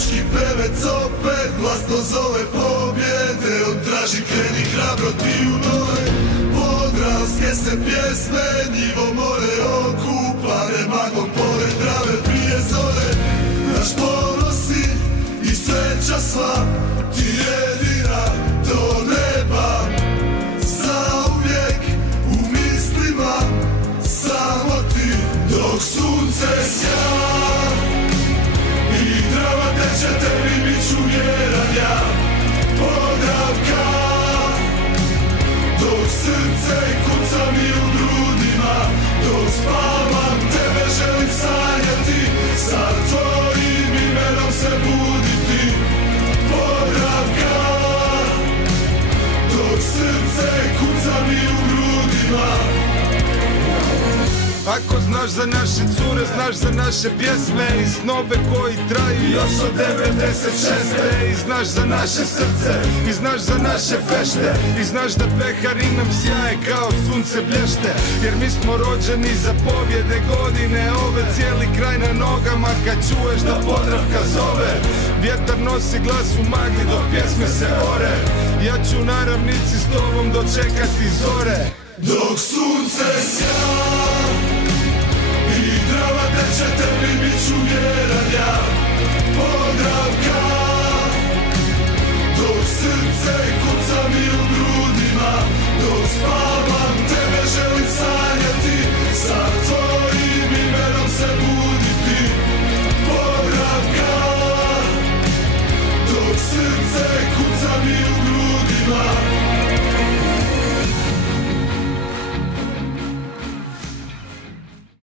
Pobjednički pevec opet glasno zove pobjede. On traži kreni hrabro ti u nove podravske se pjesme. Njivo more okupane maglom pored Drave prije zore. Naš ponosi i sreća sva ti jedina do neba. Zauvijek u mislima samo ti dok sunce sja. I Drava teče tebi bit ću vjeran ja. Podravka dok srce kuca mi u grudima. Dok spavam tebe želim sanjati. Sa tvojim imenom se buditi. Podravka dok srce kuca mi u grudima. Ako znaš za naše cure, znaš za naše pjesme i snove koji traju još od 96. I znaš za naše srce, i znaš za naše fešte, i znaš da pehari nam sjaje kao sunce blješte. Jer mi smo rođeni za pobjede godine ove. Cijeli kraj na nogama kad čuješ da Podravka zove. Vjetar nosi glas u magli dok pjesme se ore. Ja ću na ravnici s tobom dočekati zore. Dok sunce sja i Drava teče tebi bit ću vjeran.